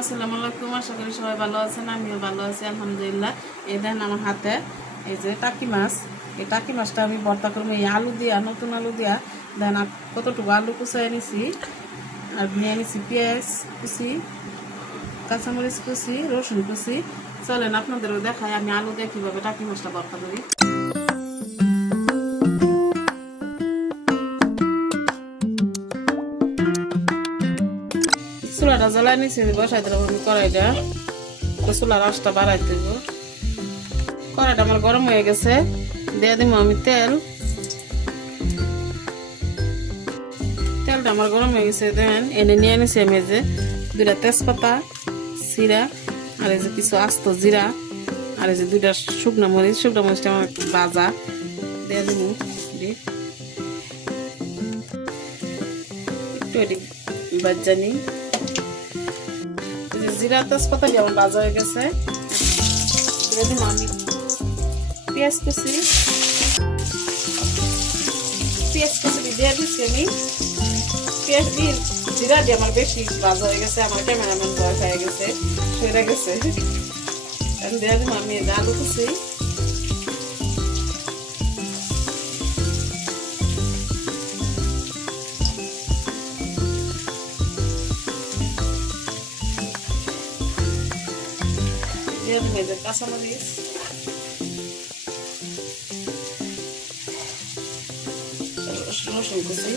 আসসালামু আলাইকুম, আশা করি সবাই ভালো আছেন। আমিও ভালো আছি আলহামদুলিল্লাহ। এই দেন আমার হাতে এই যে টাকি মাছ, এই টাকি মাছটা আমি ভর্তা করবো এই আলু দিয়া, নতুন আলু দিয়া। দেন কতটুকু আলু কুচাই নিছি, আর নিয়ে নিছি পেঁয়াজ কুচি, কাঁচামরিচ কুচি, রসুন কুচি। চলেন আপনাদেরও দেখাই আমি আলু দিয়ে কীভাবে টাকি মাছটা ভর্তা করি। চুলাটা জ্বালাই নিছি, বসাই দিলাম আমি কড়াইটা। চুলার আঁচটা বাড়াই দেব। কড়াইটা আমার গরম হয়ে গেছে, দিয়ে দিব আমি তেল। তেলটা আমার গরম হয়ে গেছে, দেন এনে নিয়ে নিছি আমি যে 2টা তেজপাতা, জিরা, আর এই যে কিছু আস্ত জিরা, আর এই যে 2টা শুকনো মরিচ। শুকনো মরিচটা আমার একটু ভাজা দিয়ে দিব। একটু এটি ভাজা নিই। জিরা তেজপাতা যেমন ভাজা হয়ে গেছে, আমি পেঁয়াজ কুচি দিয়ে দিচ্ছি আমি। পেঁয়াজ দিয়ে জিরা দিয়ে আমার বেশি ভাজা হয়ে গেছে, আমার ক্যামেরাম্যান বয়স হয়ে গেছে, সরে গেছে। দিয়ে দিব আমি আলু কুচি, দিয়ে দিব এই যে কাঁচামরিচ, রসুন কুচি,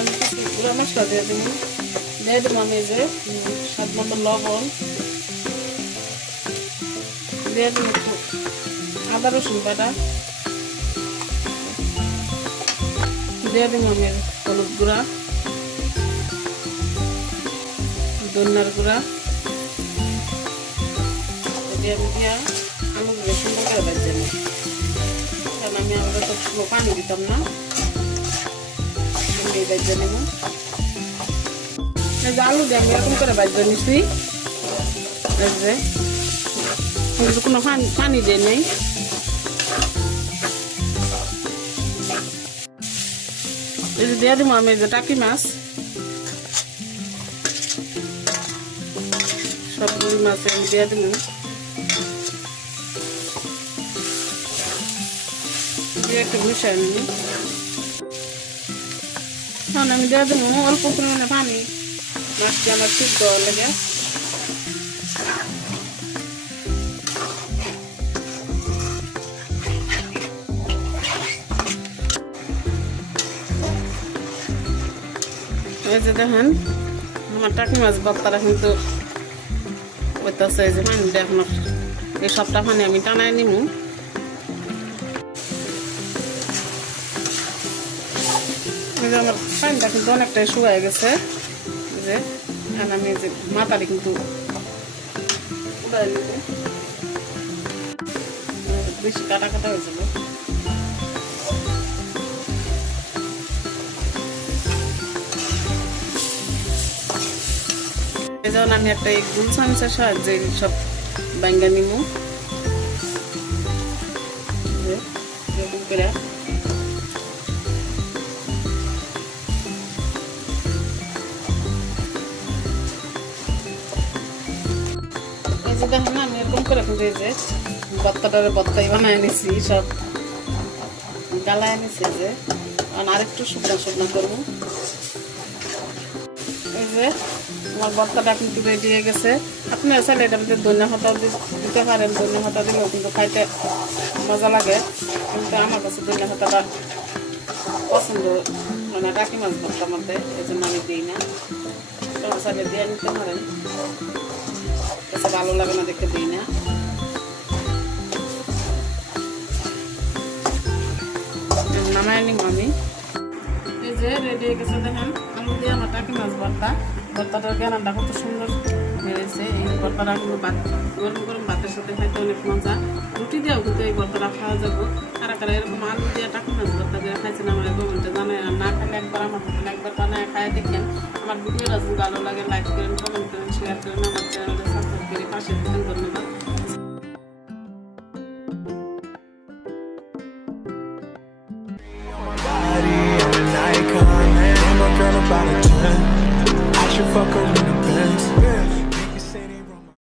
আমি কিছু গুঁড়া মশলা দিয়ে দিব। দিয়ে দিব আমি যে স্বাদ মতো লবণ, দিয়ে দিব একটু আদা রসুন বাটা, দিয়ে দিব আমি হলুদ গুঁড়া, ধনিয়ার গুঁড়া দিয়ে আমি দিয়া আলুগুলো সুন্দর করে ভেজে নিই। কারণ আমি আমাদের তো পানি দিতাম না, ভেজে নেব। আলু দিয়ে আমি এরকম করে ভেজে নিচ্ছি, কোনো পানি দিয়ে নেই। এই যে দিয়ে দিব আমি যে টাকি মাছ, সবগুলো মাছ আমি দিয়ে দিব। একটু মিশাই নিই। এখন আমি দিয়ে দেবো অল্প পরিমাণে পানি, মাছটি আমার সিদ্ধ লেগে। এই যে দেখেন আমার টাকি মাছ ভর্তাটা কিন্তু হইতেছে। এই যে পানি এখন এই সবটা পানি আমি টানাই নিব। আমার পানিটা কিন্তু অনেকটাই শুকায় গেছে, যে আমি যে মাথাটি কিন্তু উড়াই নেব, বেশি কাটা কাটা হয়ে যাবে। এই যেমন আমি একটা এই গুল চামচের সাহায্যে সব বাঙ্গা নিব। দেখেন আমি এরকম করে কিন্তু এই যে ভর্তাই বানাই নিছি, সব গালায় নিছি। যে আরেকটু শুকনো শুকনো করবো। এই যে আমার ভর্তাটা কিন্তু রেডি হয়ে গেছে। আপনারা চাইলে এটার মধ্যে ধনিয়া পাতা দিতে পারেন, ধনিয়া পাতা দিলেও কিন্তু খাইতে মজা লাগে, কিন্তু আমার কাছে ধনিয়া পাতাটা পছন্দ মানে টাকি মাছ ভর্তার মধ্যে, এই জন্য আমি দিই না। আপনারা চাইলে দিয়ে নিতে পারেন, ভালো লাগে না দেখে দিই না। নামাই নিব আমি। এই যে রেডি হয়ে গেছে, দেখেন আলু দিয়ে আমার টাকি মাছ ভর্তা। ভর্তাটার জ্ঞানটা কত সুন্দর হয়েছে। এই ভর্তাটা কিন্তু গরম গরম ভাতের সাথে খাইতে অনেক মজা। রুটি দিয়েও কিন্তু এই ভর্তাটা খাওয়া যাবো। কারা কারা এরকম আলু দিয়ে টাকি মাছ ভর্তা দিয়ে খাইছেন আমার কমেন্টে জানাই। আর না খাইলে একবার আমার হোটেলে একবার বানায় খাই দেখেন। আমার ভিডিওটা যদি ভালো লাগে লাইক করেন, কমেন্ট করেন, শেয়ার করেন, আমার চ্যানেলটা সাবস্ক্রাইব করে পাশে থাকেন। ধন্যবাদ। fuck around.